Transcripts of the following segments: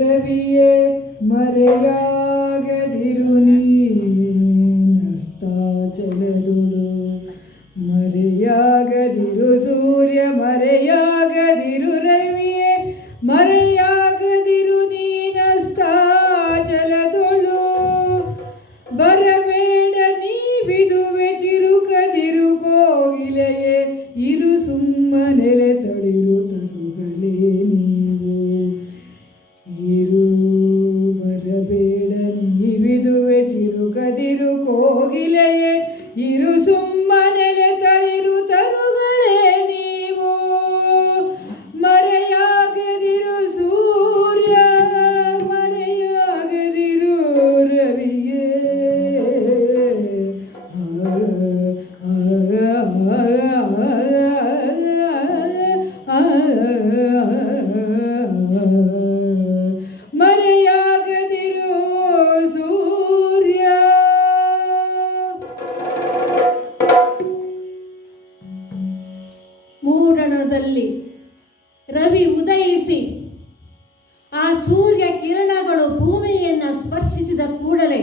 ರವಿಯೇ ಮರೆಯಾಗದಿರು ನೀನಸ್ತಾಚಲದುಳು ಮರೆಯಾಗದಿರು ಸೂರ್ಯ ಮರೆಯಾಗದಿರು ರವಿಯೇ ಮರೆಯಾಗದಿರು ನೀನಸ್ತಾಚಲದುಳು ಬರಬೇಡ ನೀ ವಿದುವೆ ಚಿರುಕದಿರು ಕೋಗಿಲೆಯೇ ಇರು ಸುಮ್ಮನೆಲೆ ತಳಿರು ತರುಗಳೇ ನೀವು ಇರು ಬರಬೇಡ ನೀ ವಿದುವೆ ಚಿರುಕದಿರು ಕೋಗಿಲೆಯೇ ಇರು ಸುಮ್ಮನೆಲೆ ತಳಿರು ತರುಗಳೇ ನೀವು ಮರೆಯಾಗದಿರು ಸೂರ್ಯ ಮರೆಯಾಗದಿರು ರವಿಯೇ ಮರೆಯಾಗದಿರು ಸೂರ್ಯ. ಮೂಡಣದಲ್ಲಿ ರವಿ ಉದಯಿಸಿ ಆ ಸೂರ್ಯ ಕಿರಣಗಳು ಭೂಮಿಯನ್ನು ಸ್ಪರ್ಶಿಸಿದ ಕೂಡಲೇ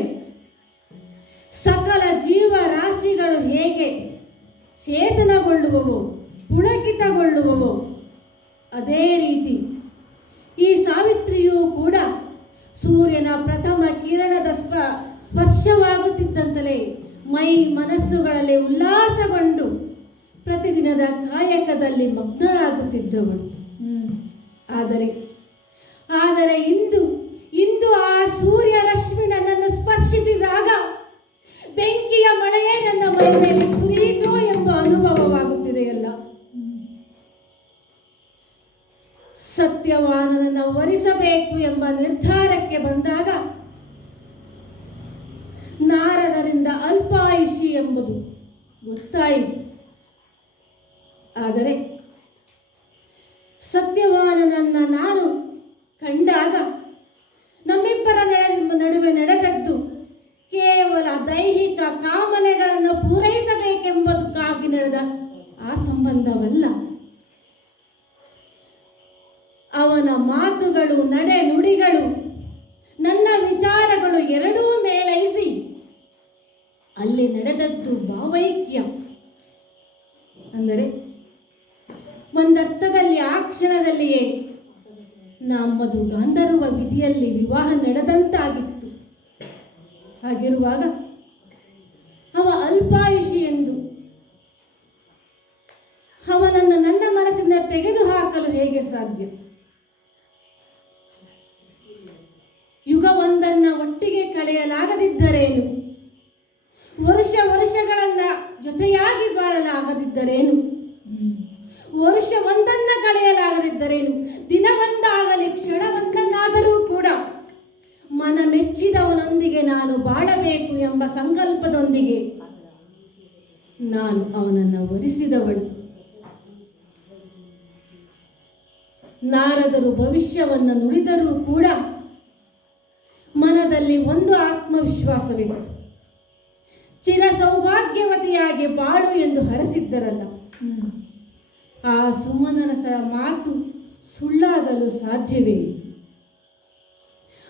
ಸಕಲ ಜೀವರಾಶಿಗಳು ಹೇಗೆ ಚೇತನಗೊಳ್ಳುವವೋ ಪುಳಕಿತಗೊಳ್ಳುವವೋ ಅದೇ ರೀತಿ ಈ ಸಾವಿತ್ರಿಯೂ ಕೂಡ ಸೂರ್ಯನ ಪ್ರಥಮ ಕಿರಣದ ಸ್ಪರ್ಶವಾಗುತ್ತಿದ್ದಂತಲೇ ಮೈ ಮನಸ್ಸುಗಳಲ್ಲಿ ಉಲ್ಲಾಸಗೊಂಡು ಪ್ರತಿದಿನದ ಕಾಯಕದಲ್ಲಿ ಮಗ್ನಳಾಗುತ್ತಿದ್ದವಳು. ಆದರೆ ಇಂದು ಆ ಸೂರ್ಯ ರಶ್ಮಿ ನನ್ನನ್ನು ಸ್ಪರ್ಶಿಸಿದಾಗ ಬೆಂಕಿಯ ಮಳೆಯೇ ನನ್ನ ಮೈ ಮೇಲೆ ಸುರಿಯಿತೋ ಎಂಬ ಅನುಭವವಾಗುತ್ತಿದೆಯಲ್ಲ. ಸತ್ಯವಾನನನ್ನು ವರಿಸಬೇಕು ಎಂಬ ನಿರ್ಧಾರಕ್ಕೆ ಬಂದಾಗ ನಾರದರಿಂದ ಅಲ್ಪಾಯುಷಿ ಎಂಬುದು ಗೊತ್ತಾಯಿತು. ಆದರೆ ಸತ್ಯವಾನನನ್ನು ನಾನು ಕಂಡಾಗ ನಮ್ಮಿಬ್ಬರ ನಡುವೆ ನಡೆದದ್ದು ಕೇವಲ ದೈಹಿಕ ಕಾಮನೆಗಳನ್ನು ಪೂರೈಸಬೇಕೆಂಬುದಕ್ಕಾಗಿ ನಡೆದ ಆ ಸಂಬಂಧವಲ್ಲ. ಅವನ ಮಾತುಗಳು ನಡೆ ನುಡಿಗಳು ನನ್ನ ವಿಚಾರಗಳು ಎರಡೂ ಮೇಳೈಸಿ ಅಲ್ಲಿ ನಡೆದದ್ದು ಭಾವೈಕ್ಯ. ಅಂದರೆ ಒಂದರ್ಥದಲ್ಲಿ ಆ ಕ್ಷಣದಲ್ಲಿಯೇ ನಮ್ಮದು ಗಾಂಧರ್ವ ವಿಧಿಯಲ್ಲಿ ವಿವಾಹ ನಡೆದಂತಾಗಿತ್ತು. ಹಾಗಿರುವಾಗ ಅವ ಅಲ್ಪಾಯುಷಿ ಎಂದು ಅವನನ್ನು ನನ್ನ ಮನಸ್ಸಿಂದ ತೆಗೆದುಹಾಕಲು ಹೇಗೆ ಸಾಧ್ಯ? ಯುಗವೊಂದನ್ನ ಒಟ್ಟಿಗೆ ಕಳೆಯಲಾಗದಿದ್ದರೇನು? ವರ್ಷಗಳನ್ನ ಜೊತೆಯಾಗಿ ಬಾಳಲಾಗದಿದ್ದರೇನು? ವರ್ಷವೊಂದನ್ನ ಕಳೆಯಲಾಗದಿದ್ದರೇನು? ದಿನವೊಂದಾಗಲಿ ಕ್ಷಣವೊಂದನ್ನಾದರೂ ಕೂಡ ಮನ ಮೆಚ್ಚಿದವನೊಂದಿಗೆ ನಾನು ಬಾಳಬೇಕು ಎಂಬ ಸಂಕಲ್ಪದೊಂದಿಗೆ ನಾನು ಅವನನ್ನು ವರಿಸಿದವಳು. ನಾರದರು ಭವಿಷ್ಯವನ್ನು ನುಡಿದರೂ ಕೂಡ ಮನದಲ್ಲಿ ಒಂದು ಆತ್ಮವಿಶ್ವಾಸವಿತ್ತು. ಚಿರ ಸೌಭಾಗ್ಯವತಿಯಾಗಿ ಬಾಳು ಎಂದು ಹರಸಿದ್ದರಲ್ಲ. ಆ ಸುಮನನ ಮಾತು ಸುಳ್ಳಾಗಲು ಸಾಧ್ಯವೇ?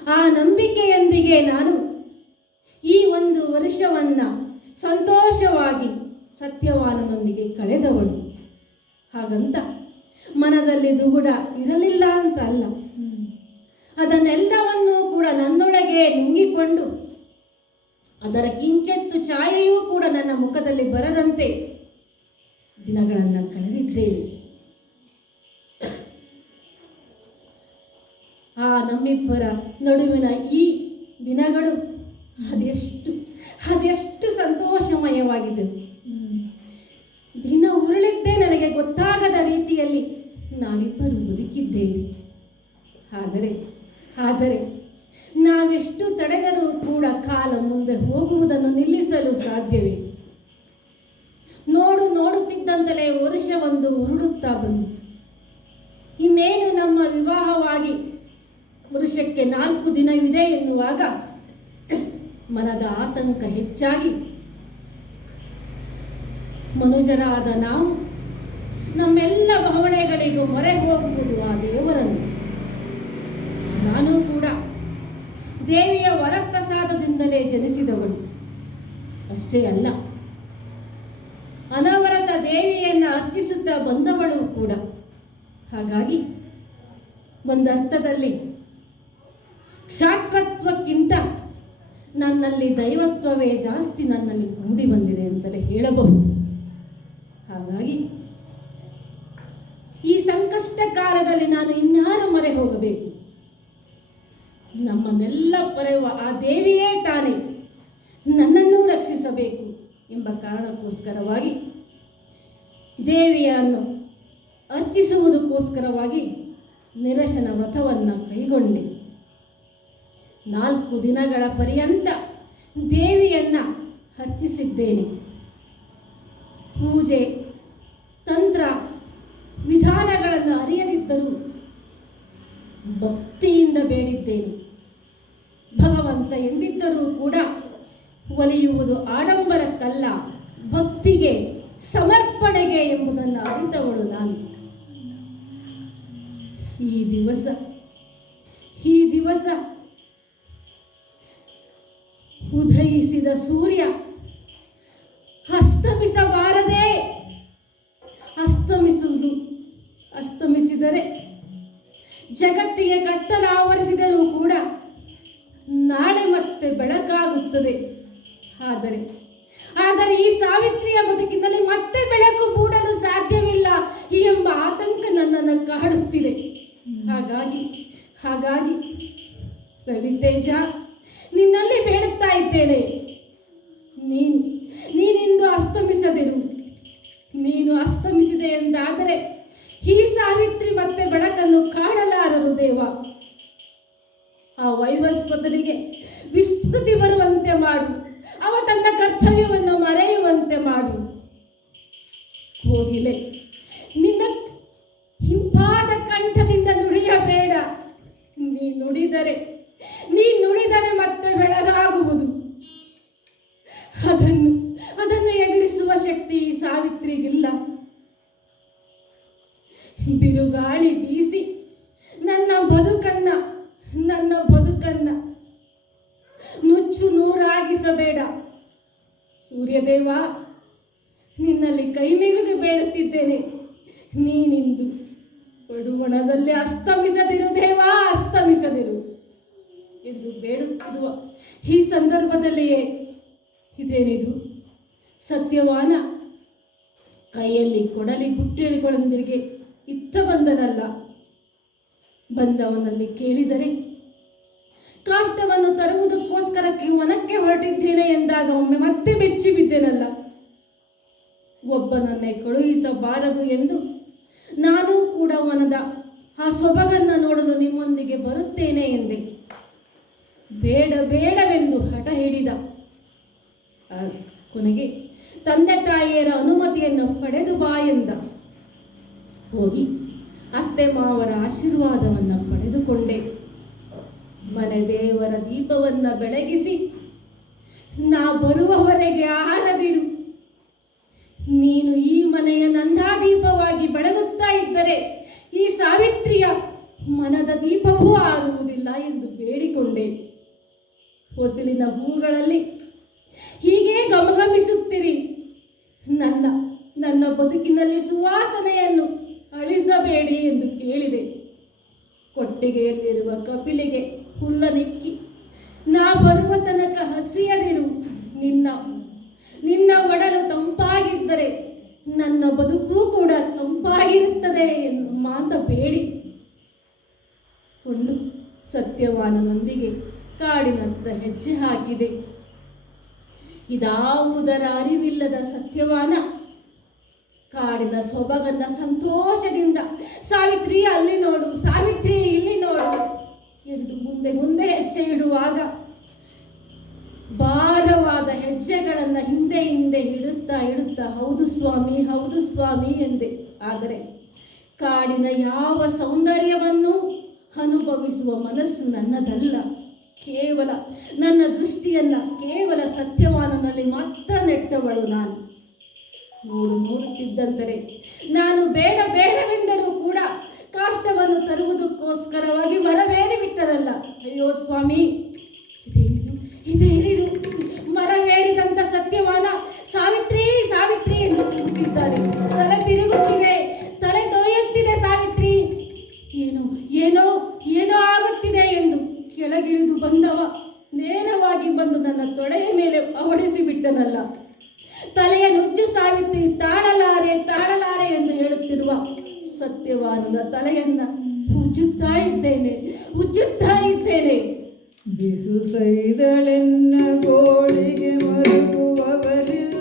ಆ ನಂಬಿಕೆಯೊಂದಿಗೆ ನಾನು ಈ ಒಂದು ವರ್ಷವನ್ನ ಸಂತೋಷವಾಗಿ ಸತ್ಯವಾನನೊಂದಿಗೆ ಕಳೆದವಳು. ಹಾಗಂತ ಮನದಲ್ಲಿ ದುಗುಡ ಇರಲಿಲ್ಲ ಅಂತ ಅಲ್ಲ. ಅದನ್ನೆಲ್ಲವನ್ನೂ ಕೂಡ ನನ್ನೊಳಗೆ ನುಂಗಿಕೊಂಡು ಅದರ ಕಿಂಚತ್ತು ಛಾಯೆಯೂ ಕೂಡ ನನ್ನ ಮುಖದಲ್ಲಿ ಬರದಂತೆ ದಿನಗಳನ್ನು ಕಳೆದಿದ್ದೇನೆ. ಆ ನಮ್ಮಿಬ್ಬರ ನಡುವಿನ ಈ ದಿನಗಳು ಅದೆಷ್ಟು ಸಂತೋಷಮಯವಾಗಿದೆ. ದಿನ ಉರುಳಿದ್ದೇ ನನಗೆ ಗೊತ್ತಾಗದ ರೀತಿಯಲ್ಲಿ ನಾವಿಬ್ಬರು ಬದುಕಿದ್ದೇವೆ. ಆದರೆ ನಾವೆಷ್ಟು ತಡೆದರೂ ಕೂಡ ಕಾಲ ಮುಂದೆ ಹೋಗುವುದನ್ನು ನಿಲ್ಲಿಸಲು ಸಾಧ್ಯವೇ? ನೋಡುತ್ತಿದ್ದಂತಲೇ ವರ್ಷವೊಂದು ಉರುಳುತ್ತಾ ಬಂದಿತು. ಇನ್ನೇನು ನಮ್ಮ ವಿವಾಹವಾಗಿ ವರ್ಷಕ್ಕೆ 4 ದಿನವಿದೆ ಎನ್ನುವಾಗ ಮನದ ಆತಂಕ ಹೆಚ್ಚಾಗಿ ಮನುಜರಾದ ನಾವು ನಮ್ಮೆಲ್ಲ ಭಾವನೆಗಳಿಗೂ ಮೊರೆ ಹೋಗುವುದು ಆ ದೇವರನ್ನು. ನಾನು ಅಷ್ಟೇ ಅಲ್ಲ, ಅನವರತ ದೇವಿಯನ್ನು ಅರ್ಚಿಸುತ್ತಾ ಬಂದವಳು ಕೂಡ. ಹಾಗಾಗಿ ಒಂದರ್ಥದಲ್ಲಿ ಕ್ಷಾತ್ರತ್ವಕ್ಕಿಂತ ನನ್ನಲ್ಲಿ ದೈವತ್ವವೇ ಜಾಸ್ತಿ ನನ್ನಲ್ಲಿ ಮೂಡಿ ಬಂದಿದೆ ಅಂತಲೇ ಹೇಳಬಹುದು. ಹಾಗಾಗಿ ಈ ಸಂಕಷ್ಟ ಕಾಲದಲ್ಲಿ ನಾನು ಇನ್ಯಾರ ಮೊರೆ ಹೋಗಬೇಕು? ನಮ್ಮನ್ನೆಲ್ಲ ಪೊರೆಯುವ ಆ ದೇವಿಯೇ ತಾನೇ ನನ್ನನ್ನೂ ರಕ್ಷಿಸಬೇಕು ಎಂಬ ಕಾರಣಕ್ಕೋಸ್ಕರವಾಗಿ, ದೇವಿಯನ್ನು ಅರ್ಚಿಸುವುದಕ್ಕೋಸ್ಕರವಾಗಿ ನಿರಶನ ವ್ರತವನ್ನು ಕೈಗೊಂಡೆ. 4 ದಿನಗಳ ಪರ್ಯಂತ ದೇವಿಯನ್ನು ಅರ್ಚಿಸಿದ್ದೇನೆ. ಪೂಜೆ ತಂತ್ರ ವಿಧಾನಗಳನ್ನು ಅರಿಯದಿದ್ದರೂ ಭಕ್ತಿಯಿಂದ ಬೇಡಿದ್ದೇನೆ. ಭಗವಂತ ಎಂದಿದ್ದರೂ ಕೂಡ ಒಲಿಯುವುದು ಆಡಂಬರಕ್ಕಲ್ಲ, ಭಕ್ತಿಗೆ, ಸಮರ್ಪಣೆಗೆ ಎಂಬುದನ್ನು ಅರಿತವಳು ನಾನು. ಈ ದಿವಸ ಉದಯಿಸಿದ ಸೂರ್ಯ ಅಸ್ತಮಿಸಬಾರದೆ. ಅಸ್ತಮಿಸಿದರೆ ಜಗತ್ತಿಗೆ ಕತ್ತಲ ಆವರಿಸಿದರೂ ಕೂಡ ನಾಳೆ ಮತ್ತೆ ಬೆಳಕಾಗುತ್ತದೆ. ಆದರೆ ಈ ಸಾವಿತ್ರಿಯ ಬದುಕಿನಲ್ಲಿ ಮತ್ತೆ ಬೆಳಕು ಮೂಡಲು ಸಾಧ್ಯವಿಲ್ಲ ಎಂಬ ಆತಂಕ ನನ್ನನ್ನು ಕಾಡುತ್ತಿದೆ. ಹಾಗಾಗಿ ರವಿತೇಜ, ನಿನ್ನಲ್ಲಿ ಬೇಡುತ್ತಾ ಇದ್ದೇನೆ, ನೀನಿಂದು ಅಸ್ತಮಿಸದಿರು. ನೀನು ಅಸ್ತಮಿಸಿದೆ ಎಂದಾದರೆ ಈ ಸಾವಿತ್ರಿ ಮತ್ತೆ ಬೆಳಕನ್ನು ಕಾಣಲಾರರು ದೇವ. ಆ ವೈವಸ್ವತನಿಗೆ ವಿಸ್ಮೃತಿ ಬರುವಂತೆ ಮಾಡು. ಅವ ತನ್ನ ಕರ್ತವ್ಯವನ್ನು ಮರೆಯುವಂತೆ ಮಾಡು. ಕೋಗಿಲೆ, ನಿನ್ನ ಹಿಂಪಾದ ಕಂಠದಿಂದ ನುಡಿಯಬೇಡ. ನೀ ನುಡಿದರೆ ಮತ್ತೆ ಬೆಳಗಾಗುವುದು. ಅದನ್ನು ಎದುರಿಸುವ ಶಕ್ತಿ ಈ ಸಾವಿತ್ರಿಗಿಲ್ಲ. ಬಿರುಗಾಳಿ ಬೀಸಿ ನನ್ನ ಬದುಕನ್ನ ನುಚ್ಚು ನೂರಾಗಿಸಬೇಡ. ಸೂರ್ಯದೇವ, ನಿನ್ನಲ್ಲಿ ಕೈ ಮುಗಿದು ಬೇಡುತ್ತಿದ್ದೇನೆ, ನೀನಿಂದು ಪಡುವಣದಲ್ಲಿ ಅಸ್ತಮಿಸದಿರು ದೇವ, ಅಸ್ತಮಿಸದಿರು ಎಂದು ಬೇಡುತ್ತಿರುವ ಈ ಸಂದರ್ಭದಲ್ಲಿಯೇ ಇದೇನಿದು? ಸತ್ಯವಾನ ಕೈಯಲ್ಲಿ ಕೊಡಲಿ ಬುಟ್ಟಿಗಳೊಂದಿಗೆ ಇತ್ತ ಬಂದನಲ್ಲ. ಬಂದವನಲ್ಲಿ ಕೇಳಿದರೆ ಕಾಷ್ಟವನ್ನು ತರುವುದಕ್ಕೋಸ್ಕರಕ್ಕೆ ವನಕ್ಕೆ ಹೊರಟಿದ್ದೇನೆ ಎಂದಾಗ ಒಮ್ಮೆ ಮತ್ತೆ ಬೆಚ್ಚಿ ಬಿದ್ದೆನಲ್ಲ. ಒಬ್ಬನನ್ನೇ ಕಳುಹಿಸಬಾರದು ಎಂದು ನಾನು ಕೂಡ ವನದ ಆ ಸೊಬಗನ್ನು ನೋಡಲು ನಿಮ್ಮೊಂದಿಗೆ ಬರುತ್ತೇನೆ ಎಂದೆ. ಬೇಡವೆಂದು ಹಠ ಹಿಡಿದ. ಕೊನೆಗೆ ತಂದೆ ತಾಯಿಯರ ಅನುಮತಿಯನ್ನು ಪಡೆದು ಬಾ ಎಂದ. ಹೋಗಿ ಅತ್ತೆ ಮಾವರ ಆಶೀರ್ವಾದವನ್ನು ಪಡೆದುಕೊಂಡೆ. ಮನೆ ದೇವರ ದೀಪವನ್ನು ಬೆಳಗಿಸಿ, ನಾ ಬರುವವರೆಗೆ ಆರದಿರು, ನೀನು ಈ ಮನೆಯ ನಂದಾದೀಪವಾಗಿ ಬೆಳಗುತ್ತಾ ಇದ್ದರೆ ಈ ಸಾವಿತ್ರಿಯ ಮನದ ದೀಪವೂ ಆರುವುದಿಲ್ಲ ಎಂದು ಬೇಡಿಕೊಂಡೆ. ಹೊಸಲಿನ ಹೂಗಳಲ್ಲಿ ಹೀಗೆ ಗಮಗಮಿಸುತ್ತಿರಿ. ನನ್ನ ಬದುಕಿನಲ್ಲಿ ಸುವಾಸನೆಯನ್ನು ಅಳಿಸಬೇಡಿ ಎಂದು ಕೇಳಿದೆ. ಕೊಟ್ಟಿಗೆಯಲ್ಲಿರುವ ಕಪಿಲೆಗೆ ಹುಲ್ಲನೆಕ್ಕಿ, ನಾ ಬರುವ ತನಕ ಹಸಿಯದಿರು. ನಿನ್ನ ಒಡಲು ತಂಪಾಗಿದ್ದರೆ ನನ್ನ ಬದುಕು ಕೂಡ ತಂಪಾಗಿರುತ್ತದೆ ಅಂತ ಬೇಡಿ ಕೊಂಡು ಸತ್ಯವಾನನೊಂದಿಗೆ ಕಾಡಿನತ್ತ ಹೆಜ್ಜೆ ಹಾಕಿದೆ. ಇದಾವುದರ ಅರಿವಿಲ್ಲದ ಸತ್ಯವಾನ ಕಾಡಿನ ಸೊಬಗನ್ನ ಸಂತೋಷದಿಂದ ಸಾವಿತ್ರಿ ಅಲ್ಲಿ ನೋಡು, ಸಾವಿತ್ರಿ ಇಲ್ಲಿ ನೋಡು ಎಂದು ಮುಂದೆ ಹೆಜ್ಜೆ ಇಡುವಾಗ ಭಾರವಾದ ಹೆಜ್ಜೆಗಳನ್ನು ಹಿಂದೆ ಇಡುತ್ತಾ ಹೌದು ಸ್ವಾಮಿ ಎಂದೆ. ಆದರೆ ಕಾಡಿನ ಯಾವ ಸೌಂದರ್ಯವನ್ನು ಅನುಭವಿಸುವ ಮನಸ್ಸು ನನ್ನದಲ್ಲ. ಕೇವಲ ನನ್ನ ದೃಷ್ಟಿಯನ್ನ ಕೇವಲ ಸತ್ಯವಾನನಲ್ಲಿ ಮಾತ್ರ ನೆಟ್ಟವಳು ನಾನು. ನೋಡುತ್ತಿದ್ದಂತಲೇ ನಾನು ಬೇಡವೆಂದರೂ ಕೂಡ ಕಾಷ್ಟವನ್ನು ತರುವುದಕ್ಕೋಸ್ಕರವಾಗಿ ಮರವೇರಿ ಬಿಟ್ಟರಲ್ಲ. ಅಯ್ಯೋ ಸ್ವಾಮಿ, ಇದೇನಿದು ಮರವೇರಿದಂಥ ಸತ್ಯವಾನ ಬಾಯನ್ನ ಉಜ್ಜುತ್ತಾ ಇದ್ದೇನೆ. ಬಿಸು ಸೈದಳೆನ್ನ ಗೋಳಿಗೆ ಮರುಗುವವರಿಲ್ಲ.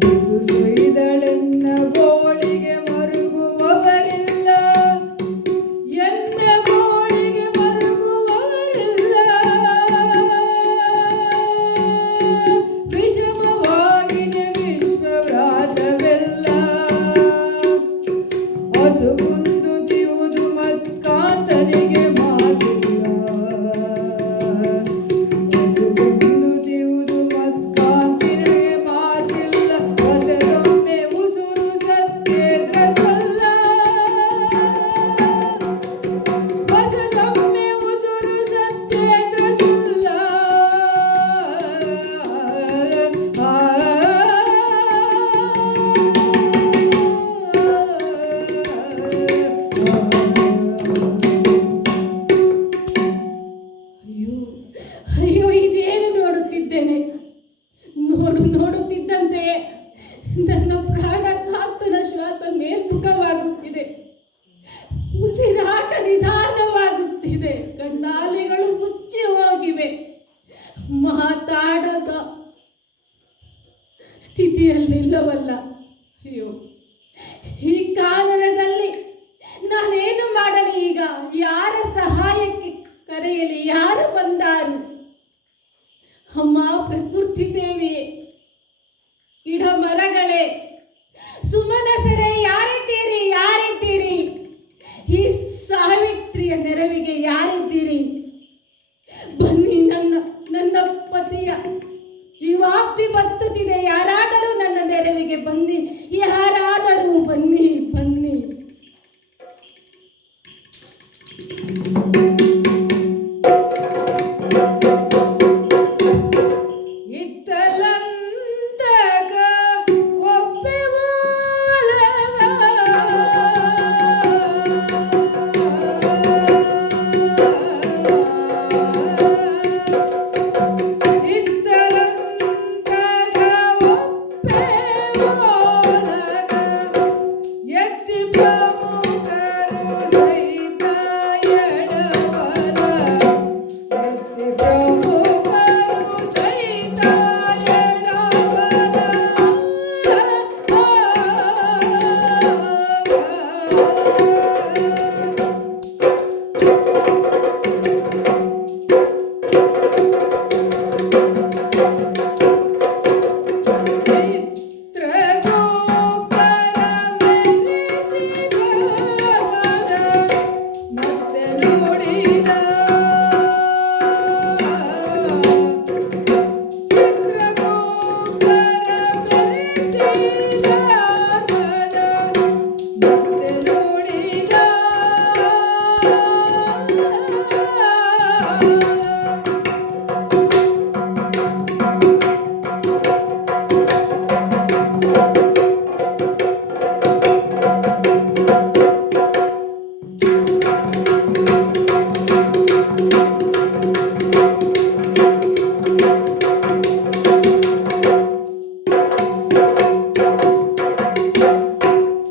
ಬಿಸು ಸೈದಳೆನ್ನ ಗೋಳಿಗೆ ಮರುಗುವವರಿಲ್ಲ. ಎನ್ನ ಗೋಳಿಗೆ ಮರುಗುವವರಿಲ್ಲ. ವಿಷಮವಾಗಿದೆ ವಿಶ್ವವ್ರಾತವೆಲ್ಲ. ಹೊಸುಗುಂದುತ್ತಿಯುವುದು ಮತ್ಕಾತನಿಗೆ ಮಾತಿಲ್ಲ. ಹೊಸುಗುಂದುತ್ತಿಯುವುದು ಮತ್ಕಾತನಿಗೆ ಮಾತಿಲ್ಲ. ಹೊಸದೊಮ್ಮೆ ಉಸುರು ಸತ್ಯೇಂದ್ರ ಸಲ್ಲ. ಹೊಸದೊಮ್ಮೆ ಉಸುರು ಸತ್ಯೇಂದ್ರ ಸಲ್ಲ. ಅಯ್ಯೋ ಅಯ್ಯೋ, ಇದೇನು ನೋಡುತ್ತಿದ್ದೇನೆ? ನೋಡುತ್ತಿದ್ದಂತೆಯೇ ನನ್ನ ಪ್ರಾಣಘಾತನ ಶ್ವಾಸ ಮೇಲ್ಮುಖವಾಗುತ್ತಿದೆ. ಉಸಿರಾಟ ನಿಧಾನವಾಗುತ್ತಿದೆ. ಕಣ್ಣಾಲಿಗಳು ಮುಚ್ಚಿ ಹೋಗಿವೆ. ಮಾತಾಡದ ಸ್ಥಿತಿಯಲ್ಲಿಲ್ಲವಲ್ಲ. ಅಯ್ಯೋ, ಈ ಕಾನನದಲ್ಲಿ ನಾನೇನು ಮಾಡಲಿ ಈಗ? ಯಾರ ಸಹಾಯಕ್ಕೆ ಕರೆಯಲಿ? ಯಾರು ಬಂದಾರು? ಅಮ್ಮ ಪ್ರಕೃತಿ ದೇವಿಯೇ, ಗಿಡ ಮರಗಳೇ, ಸುಮನಸರೇ, ಯಾರಿದ್ದೀರಿ? ಈ ಸಾವಿತ್ರಿಯ ನೆರವಿಗೆ ಯಾರಿದ್ದೀರಿ? ಬನ್ನಿ, ನನ್ನ ಪತಿಯ ಜೀವಾಪ್ತಿ ಬತ್ತುತ್ತಿದೆ. ಯಾರಾದರೂ ನನ್ನ ನೆರವಿಗೆ ಬನ್ನಿ. ಯಾರಾದರೂ ಬನ್ನಿ. ಇತ್ತಲಂತಕ ಒಪ್ಪೆ ಮೂಲಗ. ಇತ್ತಲಂತಕ ಒಪ್ಪೆ ಮೂಲಗ. ಎತ್ತಿ ಪ್ರಮುಖರು ಸಹಿತ ಎಡಬಲ. ಎತ್ತಿ ಪ್ರಮುಖರು ಸಹಿತ ಎಡಬಲ. ಚಿತ್ರಗುಪ್ತರ ಮೆರೆಸಿದ ಮದ ಮತ್ತೆ ನೋಡಿದ. ಚಿತ್ರಗುಪ್ತರ ಮೆರೆಸಿದ ಮದ ಮತ್ತೆ ನೋಡಿದ.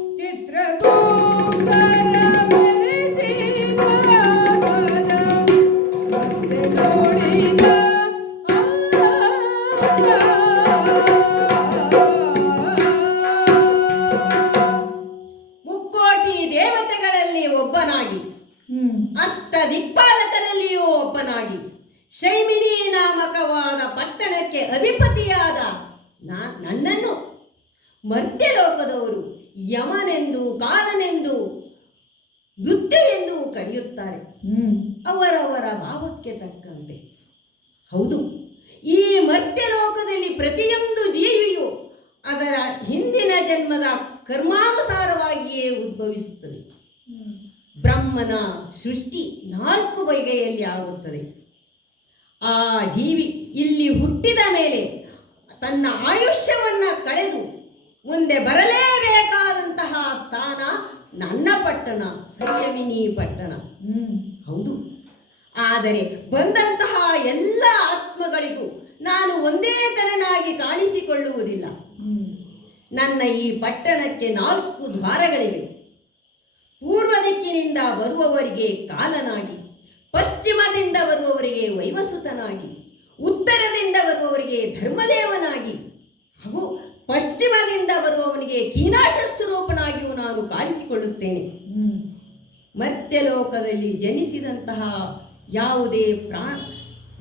ಚಿತ್ರಗುಪ್ತರ ಮೆರೆಸಿದ ಮದ ಮತ್ತೆ ನೋಡಿದ. ಮುಕ್ಕೋಟಿ ದೇವತೆಗಳಲ್ಲಿ ಒಬ್ಬನಾಗಿ, ಅಷ್ಟದಿಕ್ಪಾಲಕರಲ್ಲಿಯೂ ಒಬ್ಬನಾಗಿ, ಶೈಮಿನಿ ನಾಮಕವಾದ ಪಟ್ಟಣಕ್ಕೆ ಅಧಿಪತಿಯಾದ ನನ್ನನ್ನು ಮರ್ತ್ಯಲೋಕದವರು ಯಮನೆಂದು, ಕಾಲನೆಂದು, ಮೃತ್ಯುವೆಂದು ಕರೆಯುತ್ತಾರೆ. ಅವರವರ ಭಾವಕ್ಕೆ ತಕ್ಕಂತೆ. ಹೌದು, ಈ ಮರ್ತ್ಯಲೋಕದಲ್ಲಿ ಪ್ರತಿಯೊಂದು ಜೀವಿಯು ಅದರ ಹಿಂದಿನ ಜನ್ಮದ ಕರ್ಮಾನುಸಾರವಾಗಿಯೇ ಉದ್ಭವಿಸುತ್ತದೆ. ಬ್ರಹ್ಮನ ಸೃಷ್ಟಿ 4 ಬಗೆಯಲ್ಲಿ ಆಗುತ್ತದೆ. ಆ ಜೀವಿ ಇಲ್ಲಿ ಹುಟ್ಟಿದ ಮೇಲೆ ತನ್ನ ಆಯುಷ್ಯವನ್ನು ಕಳೆದು ಮುಂದೆ ಬರಲೇಬೇಕಾದಂತಹ ಸ್ಥಾನ ನನ್ನ ಪಟ್ಟಣ, ಸಂಯಮಿನಿ ಪಟ್ಟಣ. ಹೌದು, ಆದರೆ ಬಂದಂತಹ ಎಲ್ಲ ಆತ್ಮಗಳಿಗೂ ನಾನು ಒಂದೇ ತೆರನಾಗಿ ಕಾಣಿಸಿಕೊಳ್ಳುವುದಿಲ್ಲ. ನನ್ನ ಈ ಪಟ್ಟಣಕ್ಕೆ 4 ದ್ವಾರಗಳಿವೆ. ಪೂರ್ವ ದಿಕ್ಕಿನಿಂದ ಬರುವವರಿಗೆ ಕಾಲನಾಗಿ, ಪಶ್ಚಿಮದಿಂದ ಬರುವವರಿಗೆ ವೈವಸುತನಾಗಿ, ಉತ್ತರದಿಂದ ಬರುವವರಿಗೆ ಧರ್ಮದೇವನಾಗಿ, ಹಾಗೂ ಪಶ್ಚಿಮದಿಂದ ಬರುವವನಿಗೆ ಕೀನಾಶ ಸ್ವರೂಪನಾಗಿಯೂ ನಾನು ಕಾಣಿಸಿಕೊಳ್ಳುತ್ತೇನೆ. ಮರ್ತ್ಯಲೋಕದಲ್ಲಿ ಜನಿಸಿದಂತಹ ಯಾವುದೇ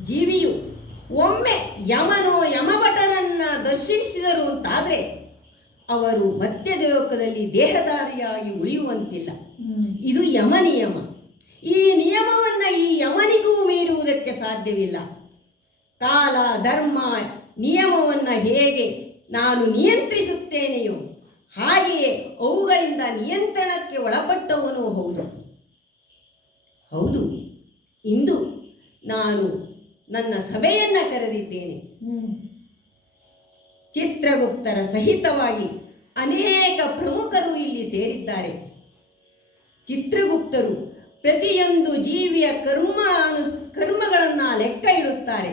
ಜೀವಿಯು ಒಮ್ಮೆ ಯಮನೋ ಯಮಭಟನನ್ನು ದರ್ಶಿಸಿದರು ಅಂತಾದರೆ ಅವರು ಮರ್ತ್ಯಲೋಕದಲ್ಲಿ ದೇಹಧಾರಿಯಾಗಿ ಉಳಿಯುವಂತಿಲ್ಲ. ಇದು ಯಮ ನಿಯಮ. ಈ ನಿಯಮವನ್ನು ಈ ಯಮನಿಗೂ ಮೀರುವುದಕ್ಕೆ ಸಾಧ್ಯವಿಲ್ಲ. ಕಾಲ ಧರ್ಮ ನಿಯಮವನ್ನು ಹೇಗೆ ನಾನು ನಿಯಂತ್ರಿಸುತ್ತೇನೆಯೋ ಹಾಗೆಯೇ ಅವುಗಳಿಂದ ನಿಯಂತ್ರಣಕ್ಕೆ ಒಳಪಟ್ಟವನು ಹೌದು. ಇಂದು ನಾನು ನನ್ನ ಸಭೆಯನ್ನು ಕರೆದಿದ್ದೇನೆ. ಚಿತ್ರಗುಪ್ತರ ಸಹಿತವಾಗಿ ಅನೇಕ ಪ್ರಮುಖರು ಇಲ್ಲಿ ಸೇರಿದ್ದಾರೆ. ಚಿತ್ರಗುಪ್ತರು ಪ್ರತಿಯೊಂದು ಜೀವಿಯ ಕರ್ಮಗಳನ್ನು ಲೆಕ್ಕ ಇಡುತ್ತಾರೆ.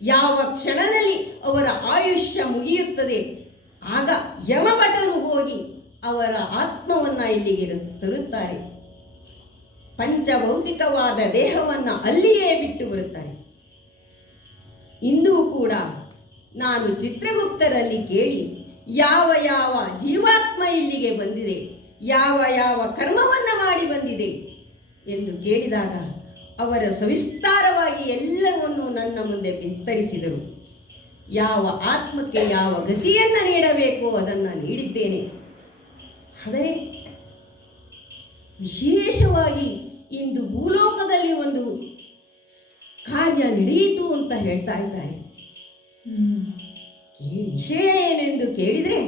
ಯಾವ ಕ್ಷಣದಲ್ಲಿ ಅವರ ಆಯುಷ್ಯ ಮುಗಿಯುತ್ತದೆ ಆಗ ಯಮಭಟರು ಹೋಗಿ ಅವರ ಆತ್ಮವನ್ನು ಇಲ್ಲಿಗೆ ತರುತ್ತಾರೆ. ಪಂಚಭೌತಿಕವಾದ ದೇಹವನ್ನು ಅಲ್ಲಿಯೇ ಬಿಟ್ಟು ಬರುತ್ತಾರೆ. ಇಂದೂ ಕೂಡ ನಾನು ಚಿತ್ರಗುಪ್ತರಲ್ಲಿ ಕೇಳಿ ಯಾವ ಜೀವಾತ್ಮ ಇಲ್ಲಿಗೆ ಬಂದಿದೆ, ಯಾವ ಕರ್ಮವನ್ನು ಮಾಡಿ ಬಂದಿದೆ ಎಂದು ಕೇಳಿದಾಗ ಅವರ ಸವಿಸ್ತಾರವಾಗಿ ಎಲ್ಲವನ್ನೂ ನನ್ನ ಮುಂದೆ ಬಿತ್ತರಿಸಿದರು. ಯಾವ ಆತ್ಮಕ್ಕೆ ಯಾವ ಗತಿಯನ್ನು ನೀಡಬೇಕೋ ಅದನ್ನು ನೀಡಿದ್ದೇನೆ. ಆದರೆ ವಿಶೇಷವಾಗಿ ಇಂದು ಭೂಲೋಕದಲ್ಲಿ ಒಂದು ಕಾರ್ಯ ನಡೆಯಿತು ಅಂತ ಹೇಳ್ತಾ ಇದ್ದಾರೆ. ವಿಷಯ ಏನೆಂದು ಕೇಳಿದರೆ,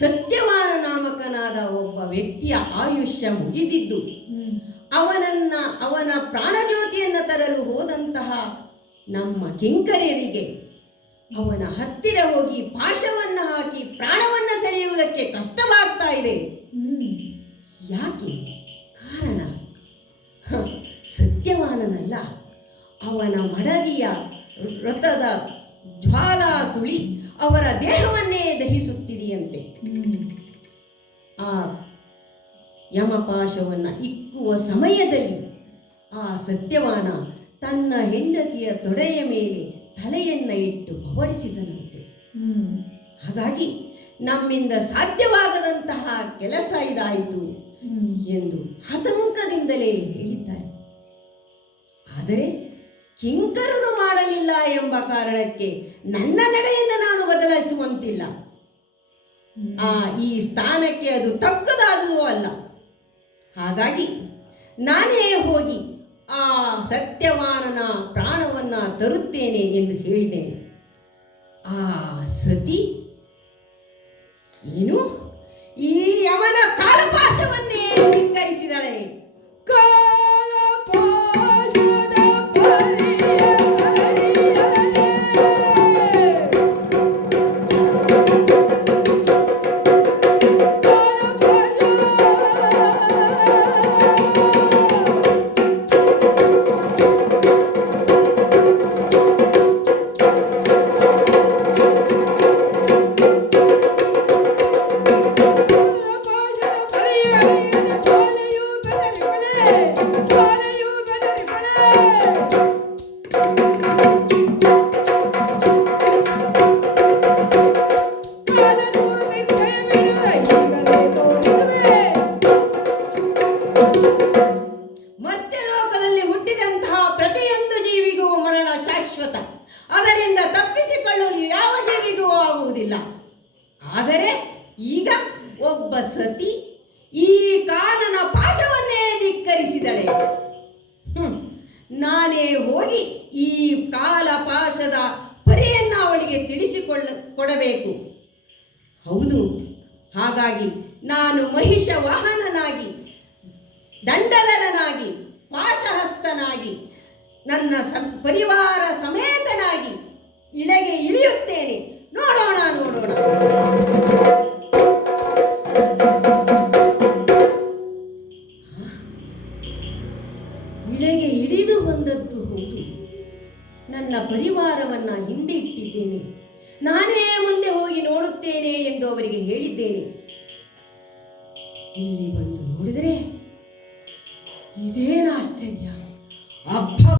ಸತ್ಯವಾನ ನಾಮಕನಾದ ಒಬ್ಬ ವ್ಯಕ್ತಿಯ ಆಯುಷ್ಯ ಮುಗಿದಿದ್ದು ಅವನ ಪ್ರಾಣಜ್ಯೋತಿಯನ್ನು ತರಲು ಹೋದಂತಹ ನಮ್ಮ ಕಿಂಕರರಿಗೆ ಅವನ ಹತ್ತಿರ ಹೋಗಿ ಪಾಶವನ್ನು ಹಾಕಿ ಪ್ರಾಣವನ್ನು ಸೆಳೆಯುವುದಕ್ಕೆ ಕಷ್ಟವಾಗ್ತಾ ಇದೆ. ಯಾಕೆ? ಕಾರಣ ಸತ್ಯವಾನನಲ್ಲ, ಅವನ ಮಡದಿಯ ವ್ರತದ ಜ್ವಾಲಾ ಸುಳಿ ಅವರ ದೇಹವನ್ನೇ ದಹಿಸುತ್ತಿದೆಯಂತೆ. ಆ ಯಮಪಾಶವನ್ನು ಇಕ್ಕುವ ಸಮಯದಲ್ಲಿ ಆ ಸತ್ಯವಾನ ತನ್ನ ಹೆಂಡತಿಯ ತೊಡೆಯ ಮೇಲೆ ತಲೆಯನ್ನು ಇಟ್ಟು ಪವಡಿಸಿದನಂತೆ. ಹಾಗಾಗಿ ನಮ್ಮಿಂದ ಸಾಧ್ಯವಾಗದಂತಹ ಕೆಲಸ ಇದಾಯಿತು ಎಂದು ಆತಂಕದಿಂದಲೇ ಹೇಳಿದ್ದಾರೆ. ಆದರೆ ಕಿಂಕರರು ಮಾಡಲಿಲ್ಲ ಎಂಬ ಕಾರಣಕ್ಕೆ ನನ್ನ ನಡೆಯನ್ನು ನಾನು ಬದಲಾಯಿಸುವಂತಿಲ್ಲ. ಈ ಸ್ಥಾನಕ್ಕೆ ಅದು ತಕ್ಕದಾದುದೂ ಅಲ್ಲ. ಹಾಗಾಗಿ ನಾನೇ ಹೋಗಿ ಆ ಸತ್ಯವಾನನ ಪ್ರಾಣವನ್ನು ತರುತ್ತೇನೆ ಎಂದು ಹೇಳಿದ್ದೇನೆ. ಆ ಸತಿ ಏನು ಈ ಅವನ ಕಾಲಪಾಶವನ್ನೇ ಧಿಕ್ಕರಿಸಿದಳೆ. ಅದರಿಂದ ತಪ್ಪಿಸಿಕೊಳ್ಳಲು ಯಾವ ಜೀವಿಗೂ ಆಗುವುದಿಲ್ಲ. ಆದರೆ ಈಗ ಒಬ್ಬ ಸತಿ ಈ ಕಾನನ ಪಾಶವನ್ನೇ ಧಿಕ್ಕರಿಸಿದಳೆ. ನಾನೇ ಹೋಗಿ ಈ ಕಾಲಪಾಶದ ಪರಿಯನ್ನು ಅವಳಿಗೆ ಕೊಡಬೇಕು. ಹೌದು, ಹಾಗಾಗಿ ನಾನು ಮಹಿಷ ವಾಹನನಾಗಿ, ದಂಡಧರನಾಗಿ, ಪಾಶಹಸ್ತನಾಗಿ, ನನ್ನ ಪರಿವಾರ ಸಮೇತನಾಗಿ ಇಳೆಗೆ ಇಳಿಯುತ್ತೇನೆ. ನೋಡೋಣ. ಇಳೆಗೆ ಇಳಿದು ಬಂದದ್ದು ಹೌದು, ನನ್ನ ಪರಿವಾರವನ್ನ ಹಿಂದೆ ಇಟ್ಟಿದ್ದೇನೆ. ನಾನೇ ಮುಂದೆ ಹೋಗಿ ನೋಡುತ್ತೇನೆ ಎಂದು ಅವರಿಗೆ ಹೇಳಿದ್ದೇನೆ. ಇಲ್ಲಿ ಬಂದು ನೋಡಿದರೆ ಇದೇನು ಆಶ್ಚರ್ಯ! ಅಬ್ಬ